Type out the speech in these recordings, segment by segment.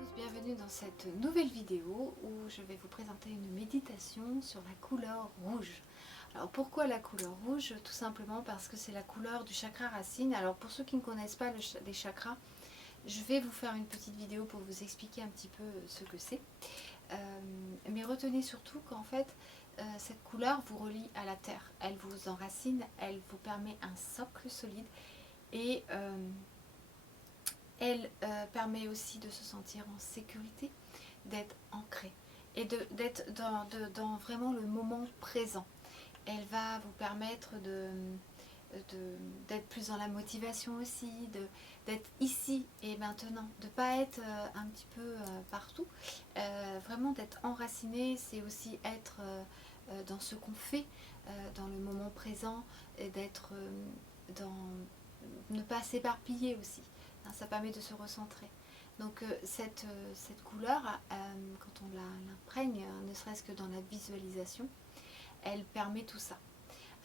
tous, bienvenue dans cette nouvelle vidéo où je vais vous présenter une méditation sur la couleur rouge. Alors pourquoi la couleur rouge? Tout simplement parce que c'est la couleur du chakra racine. Alors pour ceux qui ne connaissent pas les chakras, je vais vous faire une petite vidéo pour vous expliquer un petit peu ce que c'est. Mais retenez surtout qu'en fait, cette couleur vous relie à la terre. Elle vous enracine, elle vous permet un socle solide et elle permet aussi de se sentir en sécurité, d'être ancré et d'être dans vraiment le moment présent. Elle va vous permettre d'être plus dans la motivation aussi, d'être ici et maintenant, de ne pas être un petit peu partout. Vraiment d'être enraciné, c'est aussi être dans ce qu'on fait, dans le moment présent, et d'être dans ne pas s'éparpiller aussi. Ça permet de se recentrer. Donc cette couleur, quand on l'imprègne, ne serait-ce que dans la visualisation, elle permet tout ça.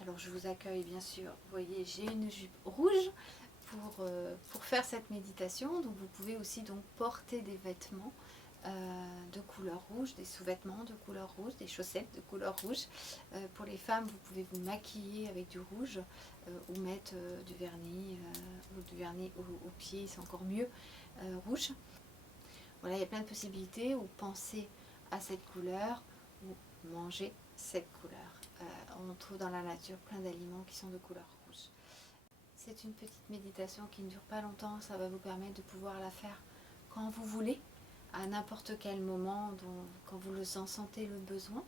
Alors je vous accueille bien sûr, vous voyez j'ai une jupe rouge pour faire cette méditation. Donc vous pouvez aussi donc porter des vêtements de couleur rouge, des sous-vêtements de couleur rouge, des chaussettes de couleur rouge. Pour les femmes, vous pouvez vous maquiller avec du rouge ou mettre du vernis au pied, c'est encore mieux, rouge. Voilà, il y a plein de possibilités, ou penser à cette couleur, ou manger cette couleur. On trouve dans la nature plein d'aliments qui sont de couleur rouge. C'est une petite méditation qui ne dure pas longtemps, ça va vous permettre de pouvoir la faire quand vous voulez, à n'importe quel moment, quand vous en sentez le besoin.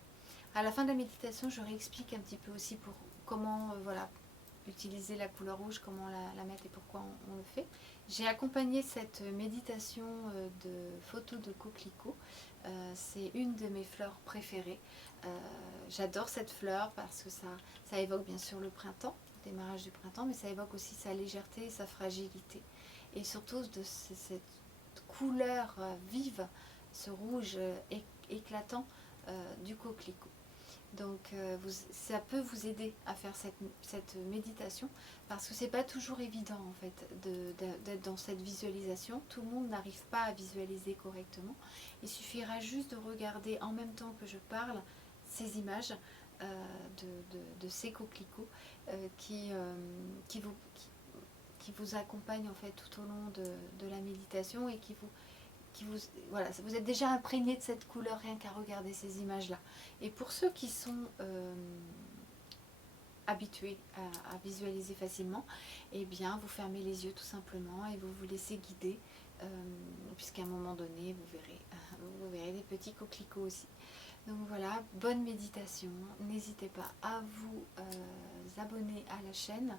À la fin de la méditation, je réexplique un petit peu aussi pour comment utiliser la couleur rouge, comment la mettre et pourquoi on le fait. J'ai accompagné cette méditation de photos de coquelicots. C'est une de mes fleurs préférées. J'adore cette fleur parce que ça évoque bien sûr le printemps, le démarrage du printemps, mais ça évoque aussi sa légèreté et sa fragilité. Et surtout de cette couleur vive, ce rouge éclatant du coquelicot. Donc ça peut vous aider à faire cette méditation, parce que c'est pas toujours évident en fait d'être dans cette visualisation. Tout le monde n'arrive pas à visualiser correctement. Il suffira juste de regarder en même temps que je parle ces images de ces coquelicots qui vous accompagnent en fait tout au long de la méditation, et voilà, vous êtes déjà imprégné de cette couleur rien qu'à regarder ces images-là. Et pour ceux qui sont habitués à visualiser facilement, eh bien vous fermez les yeux tout simplement et vous vous laissez guider, puisqu'à un moment donné vous verrez des petits coquelicots aussi. Donc voilà, bonne méditation. N'hésitez pas à vous abonner à la chaîne,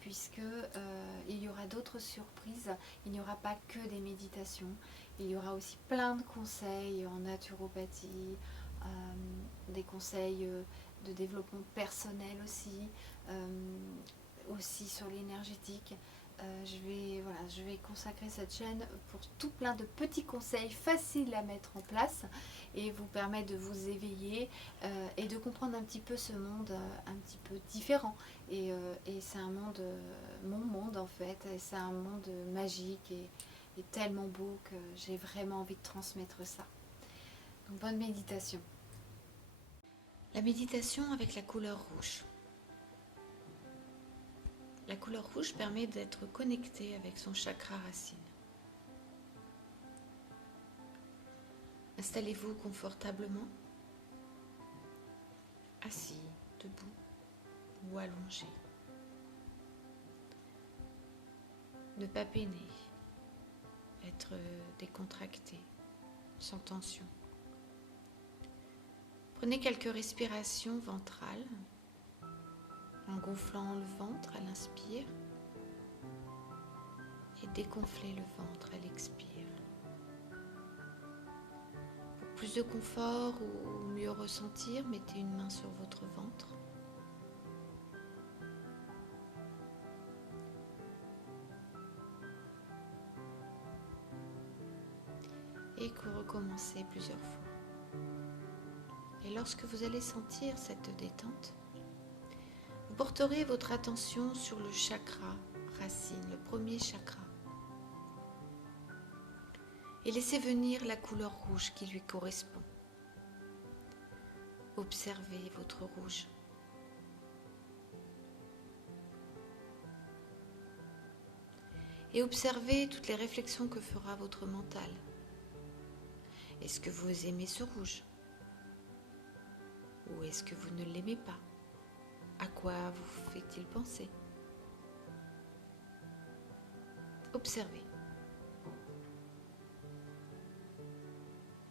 puisque il y aura d'autres surprises. Il n'y aura pas que des méditations, il y aura aussi plein de conseils en naturopathie, des conseils de développement personnel aussi sur l'énergétique. Je vais consacrer cette chaîne pour tout plein de petits conseils faciles à mettre en place et vous permettre de vous éveiller et de comprendre un petit peu ce monde un petit peu différent. Et c'est un monde, mon monde en fait, et c'est un monde magique et tellement beau que j'ai vraiment envie de transmettre ça. Donc bonne méditation. La méditation avec la couleur rouge. La couleur rouge permet d'être connecté avec son chakra racine. Installez-vous confortablement, assis, debout ou allongé. Ne pas peiner, être décontracté, sans tension. Prenez quelques respirations ventrales, en gonflant le ventre à l'inspire et dégonflez le ventre à l'expire. Pour plus de confort ou mieux ressentir, mettez une main sur votre ventre. Et que vous recommencez plusieurs fois. Et lorsque vous allez sentir cette détente, vous porterez votre attention sur le chakra racine, le premier chakra. et laissez venir la couleur rouge qui lui correspond. Observez votre rouge. Et observez toutes les réflexions que fera votre mental. Est-ce que vous aimez ce rouge? Ou est-ce que vous ne l'aimez pas? À quoi vous fait-il penser? Observez.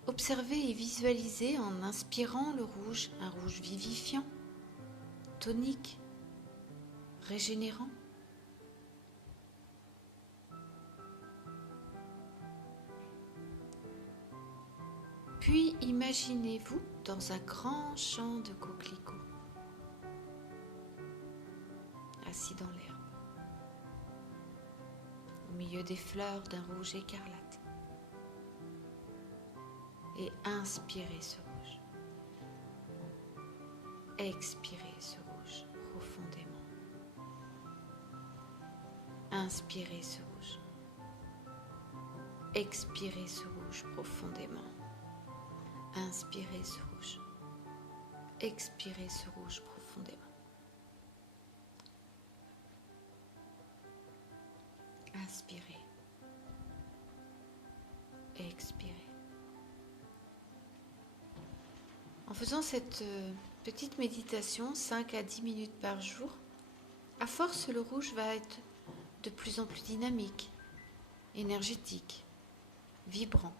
Observez et visualisez en inspirant le rouge, un rouge vivifiant, tonique, régénérant. Puis imaginez-vous dans un grand champ de coquelicots, assis dans l'herbe, au milieu des fleurs d'un rouge écarlate. Et inspirez ce rouge. Expirez ce rouge profondément. Inspirez ce rouge. Expirez ce rouge profondément. Inspirez ce rouge. Expirez ce rouge profondément. Inspirez. Expirez. En faisant cette petite méditation, 5 à 10 minutes par jour, à force, le rouge va être de plus en plus dynamique, énergétique, vibrant.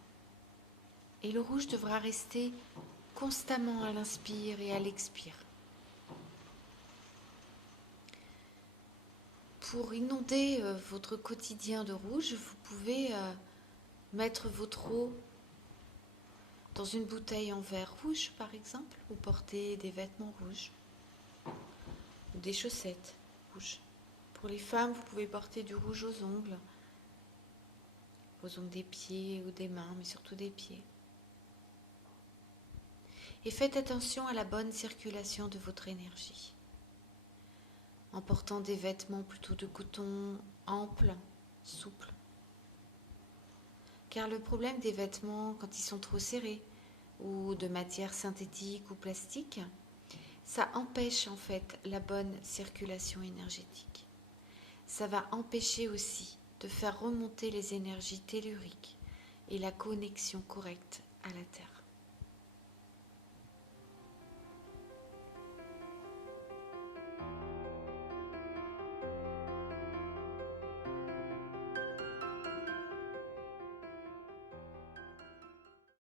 Et le rouge devra rester constamment à l'inspire et à l'expire. Pour inonder votre quotidien de rouge, vous pouvez mettre votre eau dans une bouteille en verre rouge, par exemple, ou porter des vêtements rouges, ou des chaussettes rouges. Pour les femmes, vous pouvez porter du rouge aux ongles des pieds ou des mains, mais surtout des pieds. Et faites attention à la bonne circulation de votre énergie, en portant des vêtements plutôt de coton ample, souple. Car le problème des vêtements, quand ils sont trop serrés, ou de matière synthétique ou plastique, ça empêche en fait la bonne circulation énergétique. Ça va empêcher aussi de faire remonter les énergies telluriques et la connexion correcte à la Terre.